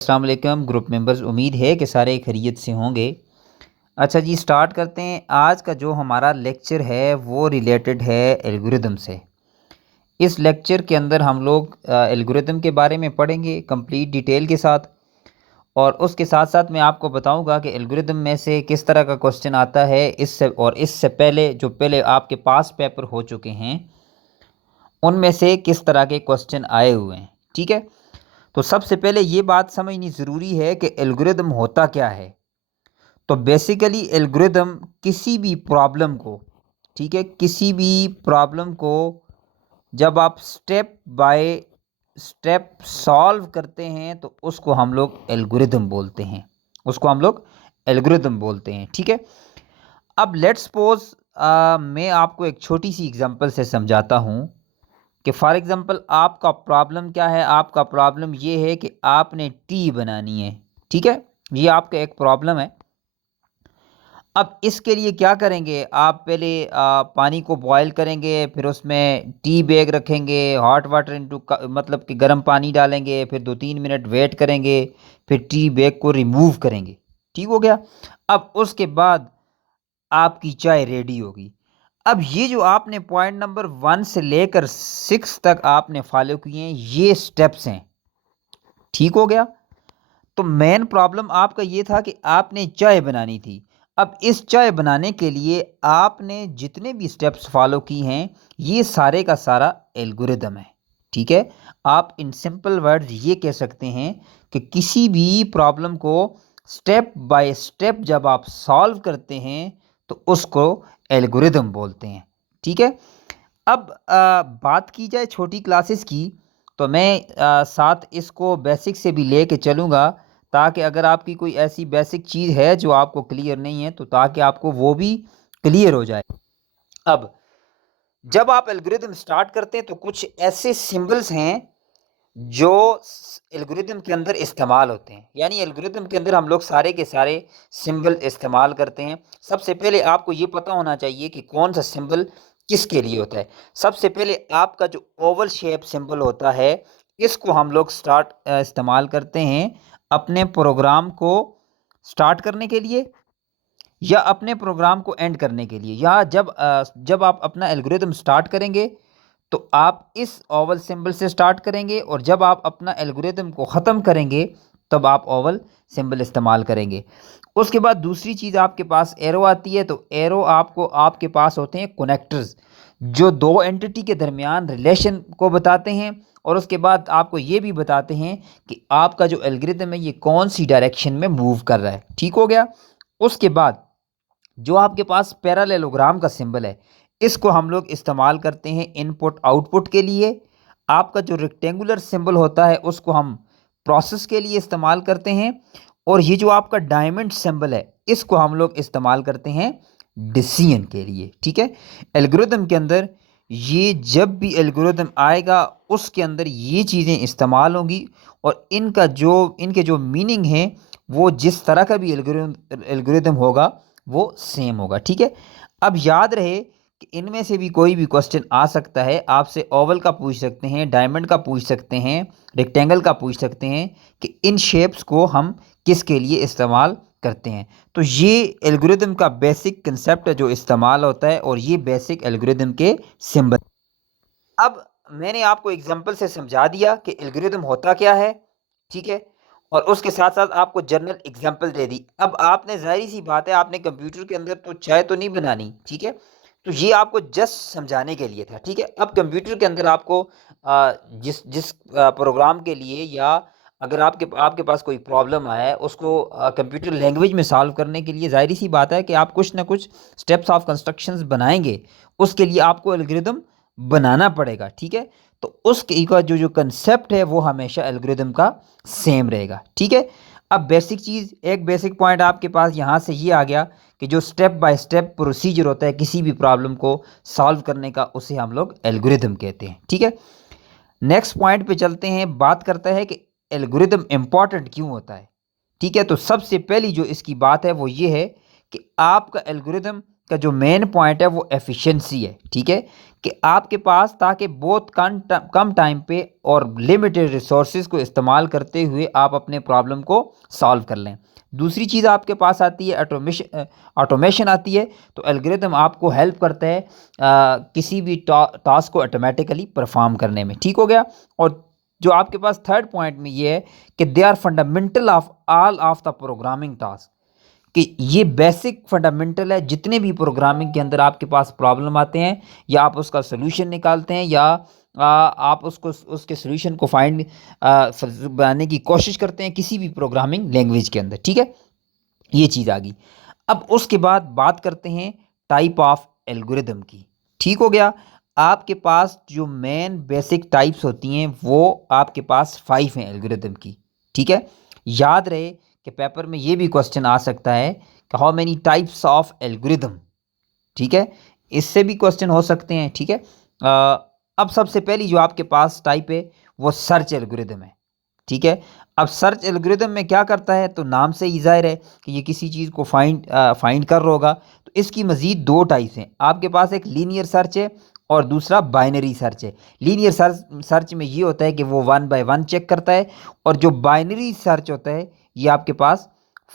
अस्सलाम वालेकुम group members, उम्मीद है कि सारे खैरियत से होंगे। अच्छा जी, स्टार्ट करते हैं। आज का जो हमारा लेक्चर है वो रिलेटेड है एल्गोरिदम से। इस लेक्चर के अंदर हम लोग एल्गोरिदम के बारे में पढ़ेंगे कंप्लीट डिटेल के साथ, और उसके साथ साथ मैं आपको बताऊंगा कि एल्गोरिदम में से किस तरह का क्वेश्चन आता है। इससे पहले जो पहले आपके पास पेपर हो चुके हैं उनमें से किस तरह के क्वेश्चन आए हुए हैं। ठीक है, तो सबसे पहले ये बात समझनी ज़रूरी है कि एल्गोरिदम होता क्या है। तो बेसिकली एल्गोरिदम किसी भी प्रॉब्लम को, ठीक है, किसी भी प्रॉब्लम को जब आप स्टेप बाय स्टेप सॉल्व करते हैं तो उसको हम लोग एल्गोरिदम बोलते हैं, उसको हम लोग एल्गोरिदम बोलते हैं। ठीक है, अब लेट्स सपोज मैं आपको एक छोटी सी एग्जांपल से समझाता हूँ कि फॉर एग्जांपल आपका प्रॉब्लम क्या है। आपका प्रॉब्लम ये है कि आपने टी बनानी है। ठीक है, ये आपका एक प्रॉब्लम है। अब इसके लिए क्या करेंगे, आप पहले पानी को बॉयल करेंगे, फिर उसमें टी बैग रखेंगे, हॉट वाटर इनटू मतलब कि गर्म पानी डालेंगे, फिर 2-3 मिनट वेट करेंगे, फिर टी बैग को रिमूव करेंगे। ठीक हो गया। अब उसके बाद आपकी चाय रेडी होगी। अब ये जो आपने पॉइंट नंबर 1 से लेकर 6 तक आपने फॉलो किए हैं, ये स्टेप्स हैं। ठीक हो गया। तो मेन प्रॉब्लम आपका ये था कि आपने चाय बनानी थी। अब इस चाय बनाने के लिए आपने जितने भी स्टेप्स फॉलो की हैं, ये सारे का सारा एल्गोरिदम है। ठीक है, आप इन सिंपल वर्ड्स ये कह सकते हैं कि किसी भी प्रॉब्लम को स्टेप बाय स्टेप जब आप सॉल्व करते हैं तो उसको एल्गोरिदम बोलते हैं। ठीक है, अब बात की जाए छोटी क्लासेस की, तो मैं साथ इसको बेसिक से भी लेके चलूँगा, ताकि अगर आपकी कोई ऐसी बेसिक चीज़ है जो आपको क्लियर नहीं है तो ताकि आपको वो भी क्लियर हो जाए। अब जब आप एल्गोरिदम स्टार्ट करते हैं तो कुछ ऐसे सिंबल्स हैं जो एल्गोरिदम के अंदर इस्तेमाल होते हैं। यानी एल्गोरिदम के अंदर हम लोग सारे के सारे सिंबल इस्तेमाल करते हैं। सबसे पहले आपको ये पता होना चाहिए कि कौन सा सिंबल किसके लिए होता है। सबसे पहले आपका जो ओवल शेप सिंबल होता है, इसको हम लोग इस्तेमाल करते हैं अपने प्रोग्राम को स्टार्ट करने के लिए या अपने प्रोग्राम को एंड करने के लिए। या जब आप अपना एल्गोरिदम स्टार्ट करेंगे तो आप इस ओवल सिंबल से स्टार्ट करेंगे, और जब आप अपना एल्गोरिदम को ख़त्म करेंगे तब आप ओवल सिंबल इस्तेमाल करेंगे। उसके बाद दूसरी चीज़ आपके पास एरो आती है। तो एरो आपके पास होते हैं कनेक्टर्स, जो दो एंटिटी के दरमियान रिलेशन को बताते हैं, और उसके बाद आपको ये भी बताते हैं कि आपका जो एल्गोरिदम है ये कौन सी डायरेक्शन में मूव कर रहा है। ठीक हो गया। उसके बाद जो आपके पास पैरेललोग्राम का सिंबल है, इसको हम लोग इस्तेमाल करते हैं इनपुट आउटपुट के लिए। आपका जो रेक्टेंगुलर सिंबल होता है उसको हम प्रोसेस के लिए इस्तेमाल करते हैं, और ये जो आपका डायमंड सिंबल है इसको हम लोग इस्तेमाल करते हैं डिसीजन के लिए। ठीक है, एल्गोरिदम के अंदर ये जब भी एल्गोरिदम आएगा उसके अंदर ये चीज़ें इस्तेमाल होंगी, और इनके जो मीनिंग हैं वो जिस तरह का भी एल्गोरिदम होगा वो सेम होगा। ठीक है, अब याद रहे कि इनमें से भी कोई भी क्वेश्चन आ सकता है। आपसे ओवल का पूछ सकते हैं, डायमंड का पूछ सकते हैं, रेक्टेंगल का पूछ सकते हैं कि इन शेप्स को हम किसके लिए इस्तेमाल करते हैं। तो ये एल्गोरिदम का बेसिक कंसेप्ट है जो इस्तेमाल होता है, और ये बेसिक एल्गोरिदम के सिंबल। अब मैंने आपको एग्जांपल से समझा दिया कि एल्गोरिदम होता क्या है। ठीक है, और उसके साथ साथ आपको जनरल एग्जांपल दे दी। अब आपने, जाहिर सी बात है, आपने कंप्यूटर के अंदर तो चाय तो नहीं बनानी। ठीक है, तो ये आपको जस्ट समझाने के लिए था। ठीक है, अब कंप्यूटर के अंदर आपको जिस जिस प्रोग्राम के लिए, या अगर आपके आपके पास कोई प्रॉब्लम है उसको कंप्यूटर लैंग्वेज में सॉल्व करने के लिए, जाहिर सी बात है कि आप कुछ ना कुछ स्टेप्स ऑफ कंस्ट्रक्शंस बनाएंगे। उसके लिए आपको एल्गोरिदम बनाना पड़ेगा। ठीक है, तो उसके का जो जो कंसेप्ट है वो हमेशा एल्गोरिदम का सेम रहेगा। ठीक है, अब बेसिक चीज़, एक बेसिक पॉइंट आपके पास यहाँ से ये आ गया कि जो स्टेप बाय स्टेप प्रोसीजर होता है किसी भी प्रॉब्लम को सॉल्व करने का, उसे हम लोग एल्गोरिदम कहते हैं। ठीक है, नेक्स्ट पॉइंट पे चलते हैं। बात करता है कि एल्गोरिदम इम्पॉर्टेंट क्यों होता है। ठीक है, तो सबसे पहली जो इसकी बात है वो ये है कि आपका एल्गोरिदम का जो मेन पॉइंट है वो एफिशिएंसी है। ठीक है, कि आपके पास ताकि बहुत कम टाइम पे और लिमिटेड रिसोर्सेज को इस्तेमाल करते हुए आप अपने प्रॉब्लम को सॉल्व कर लें। दूसरी चीज़ आपके पास आती है ऑटोमेशन आती है। तो एल्गोरिदम आपको हेल्प करता है किसी भी टास्क को ऑटोमेटिकली परफॉर्म करने में। ठीक हो गया। और जो आपके पास थर्ड पॉइंट में ये है कि they are fundamental of all of the programming task, कि ये बेसिक फंडामेंटल है जितने भी प्रोग्रामिंग के अंदर आपके पास प्रॉब्लम आते हैं या आप उसका सोल्यूशन निकालते हैं या आप उसको उसके सोल्यूशन को फाइंड बनाने की कोशिश करते हैं किसी भी प्रोग्रामिंग लैंग्वेज के अंदर। ठीक है, ये चीज़ आ गई। अब उसके बाद बात करते हैं टाइप ऑफ एल्गोरिदम की। ठीक हो गया। आपके पास जो मेन बेसिक टाइप्स होती हैं वो आपके पास 5 हैं एल्गोरिदम की। ठीक है, याद रहे कि पेपर में ये भी क्वेश्चन आ सकता है कि how many types of algorithm. ठीक है, इससे भी क्वेश्चन हो सकते हैं। ठीक है, अब सबसे पहली जो आपके पास टाइप है वो सर्च एल्गोरिदम है। ठीक है, अब सर्च एल्गोरिदम में क्या करता है, तो नाम से ही जाहिर है कि ये किसी चीज़ को फाइंड कर रहा होगा। तो इसकी मज़ीद 2 टाइप्स हैं आपके पास, एक लीनियर सर्च है और दूसरा बाइनरी सर्च है। लीनियर सर्च में ये होता है कि वो 1 बाय 1 चेक करता है, और जो बाइनरी सर्च होता है ये आपके पास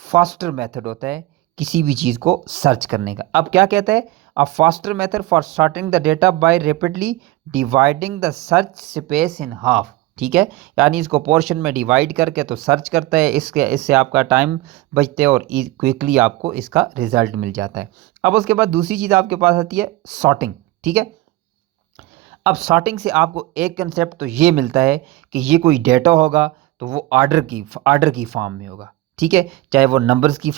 फास्टर मेथड होता है किसी भी चीज़ को सर्च करने का। अब क्या कहता है, a faster method for sorting the data bye rapidly dividing the search space in half. ठीक है, यानी इसको पोर्शन में डिवाइड करके तो सर्च करता है, इससे आपका टाइम बचता है और क्विकली आपको इसका रिजल्ट मिल जाता है। अब उसके बाद दूसरी चीज़ आपके पास आती है सॉर्टिंग। ठीक है, अब सॉर्टिंग से आपको एक कंसेप्ट तो ये मिलता है कि ये कोई डेटा होगा तो वो ऑर्डर की फॉर्म में होगा। ठीक है, चाहे वो नंबर की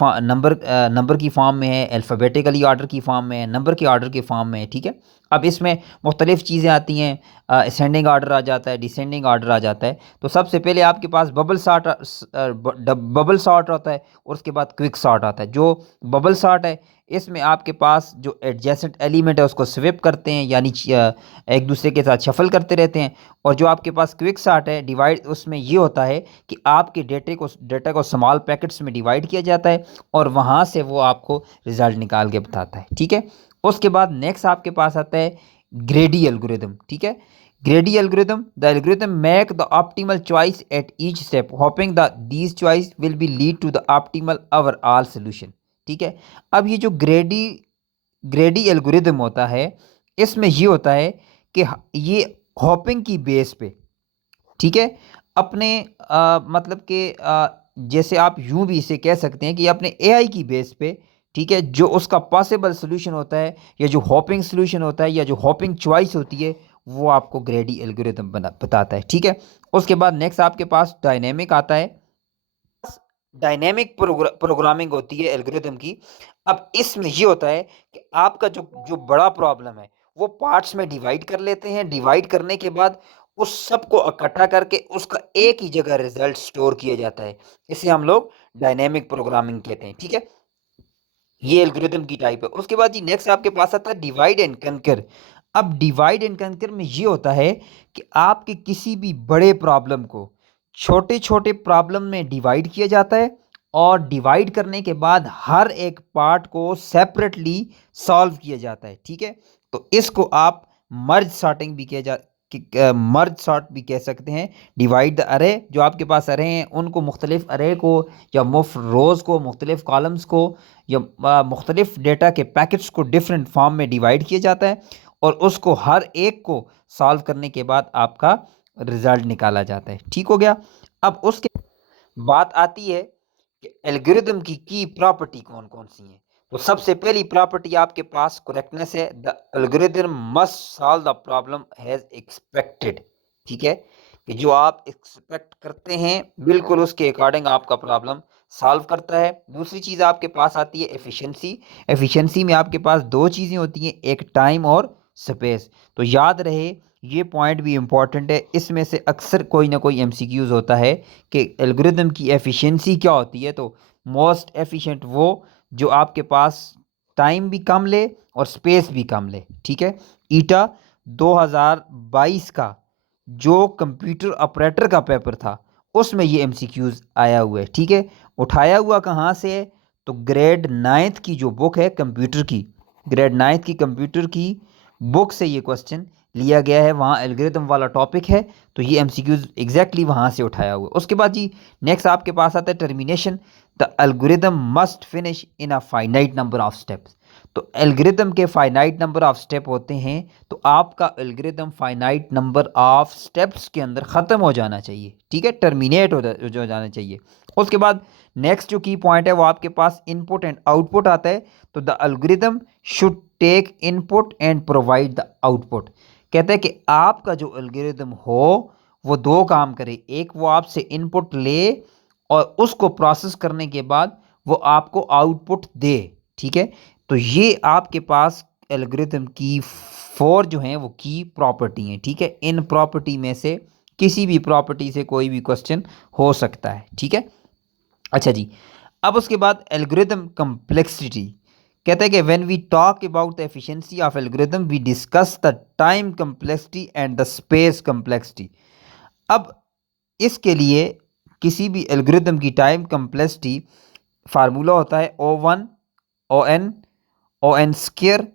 फॉर्म में है, अल्फ़ाबेटिकली ऑर्डर की फॉर्म में है, नंबर के ऑर्डर की फॉर्म में है। ठीक है, अब इसमें मुख्तलिफ़ चीज़ें आती हैं, असेंडिंग ऑर्डर आ जाता है, डिसेंडिंग ऑर्डर आ जाता है। तो सबसे पहले आपके पास बबल सॉर्ट होता है और उसके बाद क्विक सॉर्ट आता है। जो बबल सॉर्ट है इसमें आपके पास जो एडजेसेंट एलिमेंट है उसको स्विप करते हैं, यानी एक दूसरे के साथ शफल करते रहते हैं। और जो आपके पास क्विक सॉर्ट है डिवाइड, उसमें ये होता है कि आपके डेटा को स्मॉल पैकेट्स में डिवाइड किया जाता है और वहाँ से वो आपको रिजल्ट निकाल के बताता है। ठीक है, उसके बाद नेक्स्ट आपके पास आता है ग्रेडी एल्गोरिदम। ठीक है, greedy algorithm, the algorithm make the optimal choice at each step hoping the these choice will be lead to the optimal overall solution. ठीक है, अब ये जो ग्रेडी एल्गोरिदम होता है इसमें ये होता है कि ये हॉपिंग की बेस पे, ठीक है, अपने मतलब कि जैसे आप यूं भी इसे कह सकते हैं कि अपने एआई की बेस पे, ठीक है, जो उसका पॉसिबल सोल्यूशन होता है या जो हॉपिंग सोल्यूशन होता है या जो हॉपिंग चॉइस होती है वो आपको ग्रेडी एल्गोरिदम बताता है। ठीक है, उसके बाद नेक्स्ट आपके पास डायनेमिक आता है। डायनेमिक प्रोग्रामिंग होती है एल्गोरिदम की। अब इसमें ये होता है कि आपका जो जो बड़ा प्रॉब्लम है वो पार्ट्स में डिवाइड कर लेते हैं। डिवाइड करने के बाद उस सब को इकट्ठा करके उसका एक ही जगह रिजल्ट स्टोर किया जाता है। इसे हम लोग डायनेमिक प्रोग्रामिंग कहते हैं। ठीक है, ये एल्गोरिदम की टाइप है। उसके बाद जी नेक्स्ट आपके पास आता है डिवाइड एंड कंकर। अब डिवाइड एंड कंकर में ये होता है कि आपके किसी भी बड़े प्रॉब्लम को छोटे छोटे प्रॉब्लम में डिवाइड किया जाता है और डिवाइड करने के बाद हर एक पार्ट को सेपरेटली सॉल्व किया जाता है। ठीक है, तो इसको आप मर्ज सॉर्ट भी कह सकते हैं। डिवाइड द अरे, जो आपके पास अरे हैं उनको मुख्तलिफ अरे को या मुफ्त रोज़ को, मुख्तलिफ कॉलम्स को या मुख्तलिफ डेटा के पैकेट्स को डिफरेंट फॉर्म में डिवाइड किया जाता है और उसको हर एक को सॉल्व करने के बाद आपका रिजल्ट निकाला जाता है। ठीक हो गया। अब उसके बात आती है कि एल्गोरिदम की प्रॉपर्टी कौन कौन सी हैं। तो सबसे पहली प्रॉपर्टी आपके पास करेक्टनेस है। The algorithm must solve the problem has expected. ठीक है, कि जो आप एक्सपेक्ट करते हैं बिल्कुल उसके अकॉर्डिंग आपका प्रॉब्लम सॉल्व करता है। दूसरी चीज़ आपके पास आती है एफिशिएंसी। एफिशिएंसी में आपके पास 2 चीज़ें होती हैं, एक टाइम और स्पेस। तो याद रहे ये पॉइंट भी इम्पॉर्टेंट है, इसमें से अक्सर कोई ना कोई एमसीक्यूज होता है कि एल्गोरिदम की एफिशिएंसी क्या होती है। तो मोस्ट एफिशिएंट वो जो आपके पास टाइम भी कम ले और स्पेस भी कम ले। ठीक है, ईटा 2022 का जो कंप्यूटर ऑपरेटर का पेपर था उसमें ये एमसीक्यूज आया हुआ है। ठीक है, उठाया हुआ कहाँ से है, तो ग्रेड 9th की जो बुक है कंप्यूटर की, ग्रेड 9th की कंप्यूटर की बुक से ये क्वेश्चन लिया गया है, वहाँ एल्गोरिथम वाला टॉपिक है, तो ये एमसीक्यूज एग्जैक्टली वहाँ से उठाया हुआ। उसके बाद जी नेक्स्ट आपके पास आता है termination. The algorithm must finish in a finite number of steps. तो एल्गोरिथम के फाइनाइट नंबर ऑफ स्टेप होते हैं, तो आपका algorithm finite number of steps के अंदर ख़त्म हो जाना चाहिए, ठीक है, टर्मिनेट हो जाना चाहिए। उसके बाद नेक्स्ट जो की पॉइंट है वो आपके पास इनपुट एंड आउटपुट आता है। तो the algorithm should take input and provide the output. कहते हैं कि आपका जो एल्गोरिथम हो वो दो काम करे, एक वो आपसे इनपुट ले और उसको प्रोसेस करने के बाद वो आपको आउटपुट दे, ठीक है। तो ये आपके पास एल्गोरिथम की फोर जो हैं वो की प्रॉपर्टी हैं, ठीक है। इन प्रॉपर्टी में से किसी भी प्रॉपर्टी से कोई भी क्वेश्चन हो सकता है, ठीक है। अच्छा जी, अब उसके बाद एल्गोरिथम कम्प्लेक्सिटी। कहते हैं कि when we talk about the efficiency of algorithm we discuss the time complexity and the space complexity. अब इसके लिए किसी भी एल्गोरिथम की टाइम कम्प्लेक्सिटी फार्मूला होता है ओ एन स्क्वायर।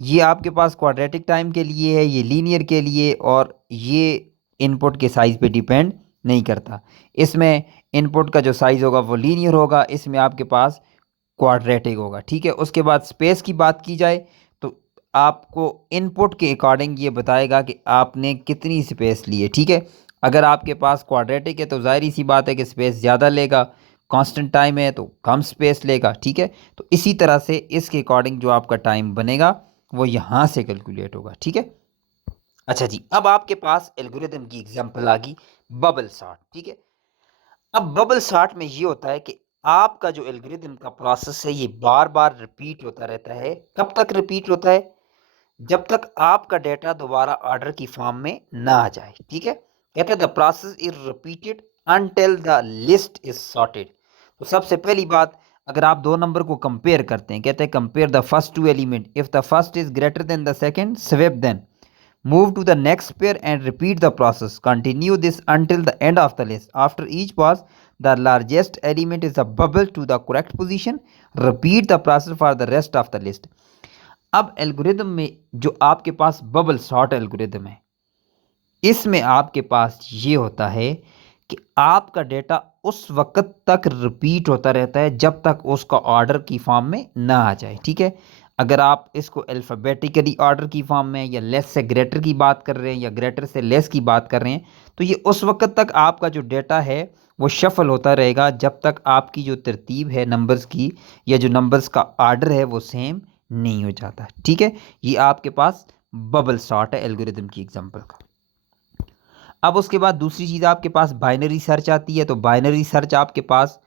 ये आपके पास क्वाड्रेटिक टाइम के लिए है, ये लीनियर के लिए, और ये इनपुट के साइज़ पे डिपेंड नहीं करता। इसमें इनपुट का जो साइज़ होगा वो लीनियर होगा, इसमें आपके पास क्वाड्रेटिक होगा, ठीक है। उसके बाद स्पेस की बात की जाए तो आपको इनपुट के अकॉर्डिंग ये बताएगा कि आपने कितनी स्पेस ली है, ठीक है। अगर आपके पास क्वाड्रेटिक है तो ज़ाहिर सी बात है कि स्पेस ज़्यादा लेगा, कांस्टेंट टाइम है तो कम स्पेस लेगा, ठीक है। तो इसी तरह से इसके अकॉर्डिंग जो आपका टाइम बनेगा वो यहाँ से कैलकुलेट होगा, ठीक है। अच्छा जी, अब आपके पास एल्गोरिथम की एग्जांपल आ गई बबल सॉर्ट, ठीक है। अब बबल सॉर्ट में ये होता है कि आपका जो एल्गोरिथम का प्रोसेस है ये बार बार रिपीट होता रहता है। कब तक रिपीट होता है? जब तक आपका डेटा दोबारा ऑर्डर की फॉर्म में ना आ जाए, ठीक है। कहते हैं the process is repeated until the list is sorted. तो सबसे पहली बात, अगर आप दो नंबर को कंपेयर करते हैं, कहते हैं compare the first two element, if the first is greater than the second swap then move to the next pair and repeat the process. Continue this until the end of the list. After each pass, the largest element is a bubble to the correct position. Repeat the process for the rest of the list. अब algorithm में जो आपके पास bubble sort algorithm है, इसमें आपके पास ये होता है कि आपका डेटा उस वक्त तक रिपीट होता रहता है जब तक उसका ऑर्डर की फॉर्म में ना आ जाए, ठीक है। अगर आप इसको अल्फ़ाबेटिकली ऑर्डर की फॉर्म में या लेस से ग्रेटर की बात कर रहे हैं या ग्रेटर से लेस की बात कर रहे हैं, तो ये उस वक्त तक आपका जो डेटा है वो शफल होता रहेगा जब तक आपकी जो तरतीब है नंबर्स की या जो नंबर्स का ऑर्डर है वो सेम नहीं हो जाता, ठीक है। ये आपके पास बबल सॉर्ट है एल्गोरिदम की एग्जांपल का। अब उसके बाद दूसरी चीज़ आपके पास बाइनरी सर्च आती है। तो बाइनरी सर्च आपके पास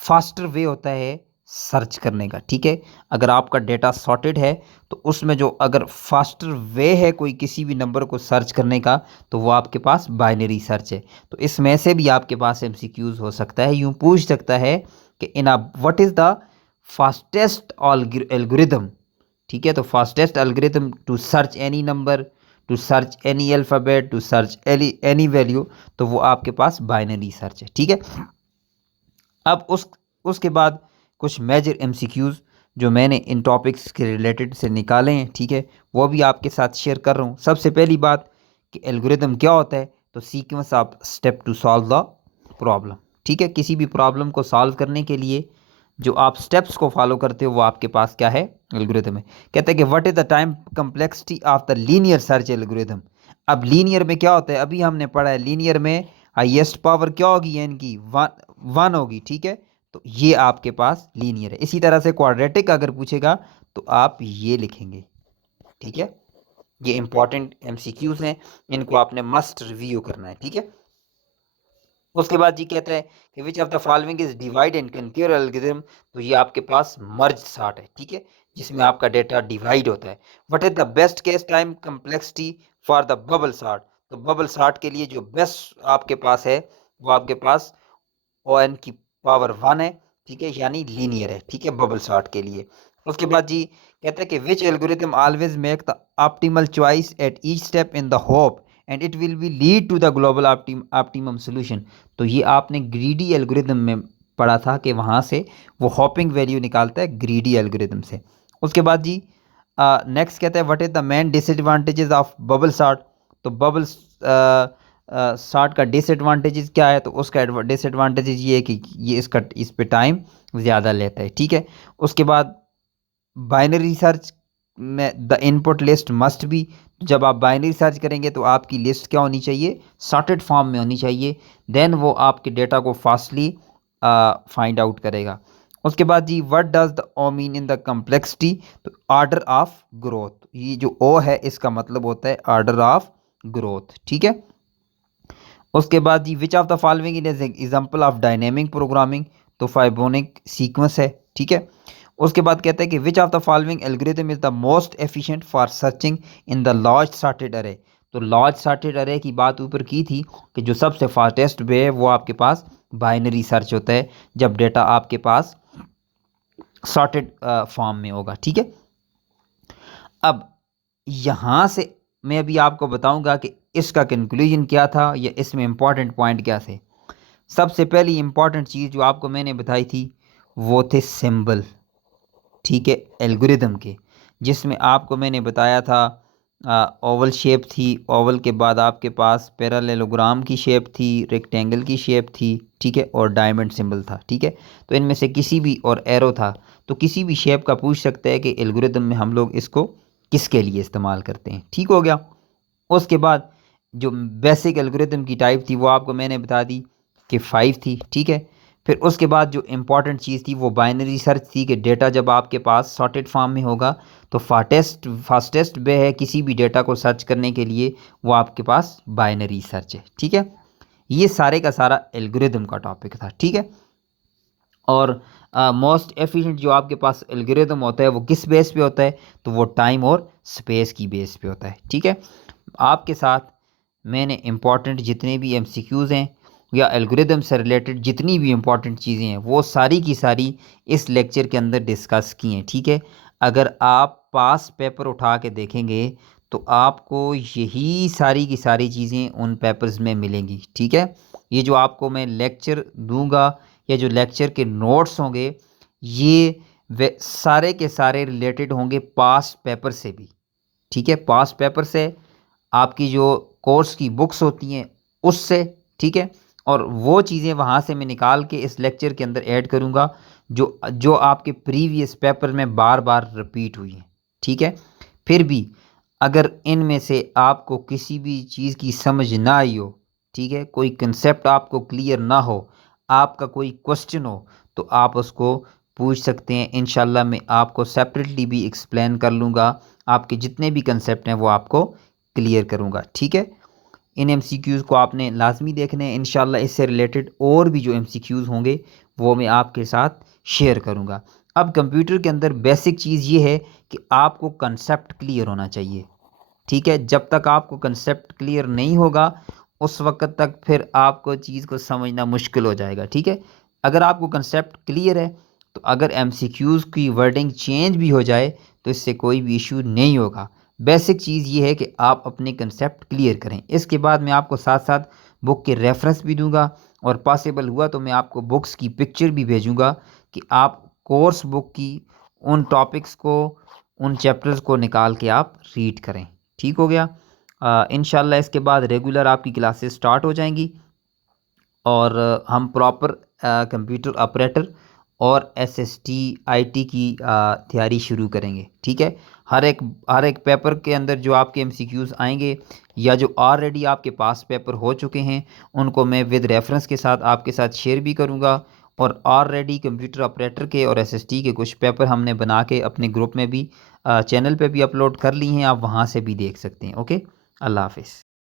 फास्टर वे होता है सर्च करने का, ठीक है। अगर आपका डेटा सॉर्टेड है तो उसमें जो अगर फास्टर वे है कोई किसी भी नंबर को सर्च करने का तो वो आपके पास बाइनरी सर्च है। तो इसमें से भी आपके पास एमसीक्यूज हो सकता है, यूँ पूछ सकता है कि in uh what is the fastest algorithm, ठीक है। तो fastest algorithm to search any number, to search any alphabet, to search any value, तो वो आपके पास बाइनरी सर्च है, ठीक है। अब उसके बाद कुछ मेजर एमसीक्यूज़ जो मैंने इन टॉपिक्स के रिलेटेड से निकाले हैं, ठीक है, वो भी आपके साथ शेयर कर रहा हूँ। सबसे पहली बात कि एल्गोरिदम क्या होता है, तो sequence of step to solve the problem, ठीक है। किसी भी प्रॉब्लम को सॉल्व करने के लिए जो आप स्टेप्स को फॉलो करते हो वो आपके पास क्या है, एल्गोरिदम है। कहते हैं कि what is the time complexity of the linear search algorithm. अब लीनियर में क्या होता है, अभी हमने पढ़ा है लीनियर में हाईएस्ट पावर क्या होगी, यानी कि वन होगी, ठीक है। तो ये आपके पास लीनियर है। इसी तरह से क्वाड्रेटिक अगर पूछेगा तो आप ये लिखेंगे, ठीक है। ये इंपॉर्टेंट एमसीक्यूज हैं, इनको आपने मस्ट रिव्यू करना है, ठीक है। उसके बाद जी कहते हैं कि विच of the following is divide and conquer algorithm. तो ये आपके पास मर्ज सॉर्ट है, ठीक है, जिसमें आपका डेटा डिवाइड होता है। What is the best case time complexity for the bubble sort. तो बबल सॉर्ट के लिए जो बेस्ट आपके पास है वो आपके पास ओ एन की पावर 1 है, ठीक है, यानी लीनियर है, ठीक है, बबल सॉर्ट के लिए। उसके बाद जी कहते हैं कि which algorithm always make the optimal choice at each step in the hope and it will be lead to the global optimum solution. तो ये आपने ग्रीडी एल्गोरिथम में पढ़ा था कि वहाँ से वो हॉपिंग वैल्यू निकालता है ग्रीडी एल्गोरिथम से। उसके बाद जी नेक्स्ट कहते हैं what is the main disadvantages of bubble sort. तो बबल सार्ट का डिसएडवांटेजेस क्या है, तो उसका डिसएडवांटेजेस ये है कि ये इस पे टाइम ज़्यादा लेता है, ठीक है। उसके बाद बाइनरी सर्च में the input list must be, जब आप बाइनरी सर्च करेंगे तो आपकी लिस्ट क्या होनी चाहिए, सॉर्टेड फॉर्म में होनी चाहिए, देन वो आपके डेटा को फास्टली फाइंड आउट करेगा। उसके बाद जी what does the O mean in the complexity, तो ऑर्डर ऑफ ग्रोथ, ये जो ओ है इसका मतलब होता है ऑर्डर ऑफ ग्रोथ, ठीक है। उसके बाद जी which of the following is example of dynamic programming, तो फाइबोनिक सीक्वेंस है, ठीक है। उसके बाद कहते हैं कि विच of the following algorithm is the most efficient for searching in the large sorted अरे। तो लार्ज सॉर्टेड अरे की बात ऊपर की थी कि जो सबसे फास्टेस्ट वे है वो आपके पास बाइनरी सर्च होता है, जब डेटा आपके पास सॉर्टेड फॉर्म में होगा, ठीक है। अब यहाँ से मैं अभी आपको बताऊंगा कि इसका कंक्लूजन क्या था या इसमें इंपॉर्टेंट पॉइंट क्या थे। सबसे पहली इंपॉर्टेंट चीज़ जो आपको मैंने बताई थी वो थे सिंबल, ठीक है, एल्गोरिदम के, जिसमें आपको मैंने बताया था ओवल शेप थी, ओवल के बाद आपके पास पैरेललोग्राम की शेप थी, रेक्टेंगल की शेप थी, ठीक है, और डायमंड सिंबल था, ठीक है। तो इनमें से किसी भी, और एरो था, तो किसी भी शेप का पूछ सकते हैं कि एल्गोरिदम में हम लोग इसको किसके लिए इस्तेमाल करते हैं, ठीक हो गया। उसके बाद जो बेसिक एल्गोरिदम की टाइप थी वो आपको मैंने बता दी कि 5 थी, ठीक है। फिर उसके बाद जो इम्पॉर्टेंट चीज़ थी वो बाइनरी सर्च थी कि डेटा जब आपके पास सॉर्टेड फॉर्म में होगा तो फास्टेस्ट वे है किसी भी डेटा को सर्च करने के लिए वो आपके पास बाइनरी सर्च है, ठीक है। ये सारे का सारा एल्गोरिदम का टॉपिक था, ठीक है। और मोस्ट एफिशिएंट जो आपके पास एल्गोरिदम होता है वो किस बेस पे होता है, तो वो टाइम और स्पेस की बेस पे होता है, ठीक है। आपके साथ मैंने इम्पॉर्टेंट जितने भी एमसीक्यूज़ हैं या एल्गोरिदम से रिलेटेड जितनी भी इम्पॉर्टेंट चीज़ें हैं वो सारी की सारी इस लेक्चर के अंदर डिस्कस की हैं, ठीक है। अगर आप पास पेपर उठा के देखेंगे तो आपको यही सारी की सारी चीज़ें उन पेपर्स में मिलेंगी, ठीक है। ये जो आपको मैं लेक्चर दूंगा या जो लेक्चर के नोट्स होंगे ये वे सारे के सारे रिलेटेड होंगे पास पेपर से भी, ठीक है, पास पेपर से, आपकी जो कोर्स की बुक्स होती हैं उससे, ठीक है। और वो चीज़ें वहाँ से मैं निकाल के इस लेक्चर के अंदर ऐड करूँगा जो जो आपके प्रीवियस पेपर में बार बार रिपीट हुई हैं, ठीक है। फिर भी अगर इनमें से आपको किसी भी चीज़ की समझ ना आई हो, ठीक है, कोई कंसेप्ट आपको क्लियर ना हो, आपका कोई क्वेश्चन हो, तो आप उसको पूछ सकते हैं। इंशाल्लाह मैं आपको सेपरेटली भी एक्सप्लेन कर लूँगा, आपके जितने भी कंसेप्ट हैं वो आपको क्लियर करूँगा, ठीक है। इन एमसीक्यूज़ को आपने लाजमी देखने हैं, इंशाल्लाह इससे रिलेटेड और भी जो एमसीक्यूज़ होंगे वो मैं आपके साथ शेयर करूँगा। अब कंप्यूटर के अंदर बेसिक चीज़ ये है कि आपको कंसेप्ट क्लियर होना चाहिए, ठीक है। जब तक आपको कंसेप्ट क्लियर नहीं होगा उस वक्त तक फिर आपको चीज़ को समझना मुश्किल हो जाएगा, ठीक है। अगर आपको कंसेप्ट क्लियर है तो अगर एमसीक्यूज़ की वर्डिंग चेंज भी हो जाए तो इससे कोई भी इशू नहीं होगा। बेसिक चीज़ ये है कि आप अपने कंसेप्ट क्लियर करें। इसके बाद मैं आपको साथ साथ बुक के रेफरेंस भी दूंगा और पॉसिबल हुआ तो मैं आपको बुक्स की पिक्चर भी भेजूंगा कि आप कोर्स बुक की उन टॉपिक्स को, उन चैप्टर्स को निकाल के आप रीड करें, ठीक हो गया। इंशाल्लाह इसके बाद रेगुलर आपकी क्लासेस स्टार्ट हो जाएंगी और हम प्रॉपर कंप्यूटर ऑपरेटर और एसएसटी आईटी की तैयारी शुरू करेंगे, ठीक है। हर एक पेपर के अंदर जो आपके एमसीक्यूज़ आएंगे या जो ऑलरेडी आपके पास पेपर हो चुके हैं उनको मैं विद रेफरेंस के साथ आपके साथ शेयर भी करूंगा। और ऑलरेडी कंप्यूटर ऑपरेटर के और एसएसटी के कुछ पेपर हमने बना के अपने ग्रुप में भी चैनल पे भी अपलोड कर ली हैं, आप वहाँ से भी देख सकते हैं। ओके, अल्लाह हाफिज़।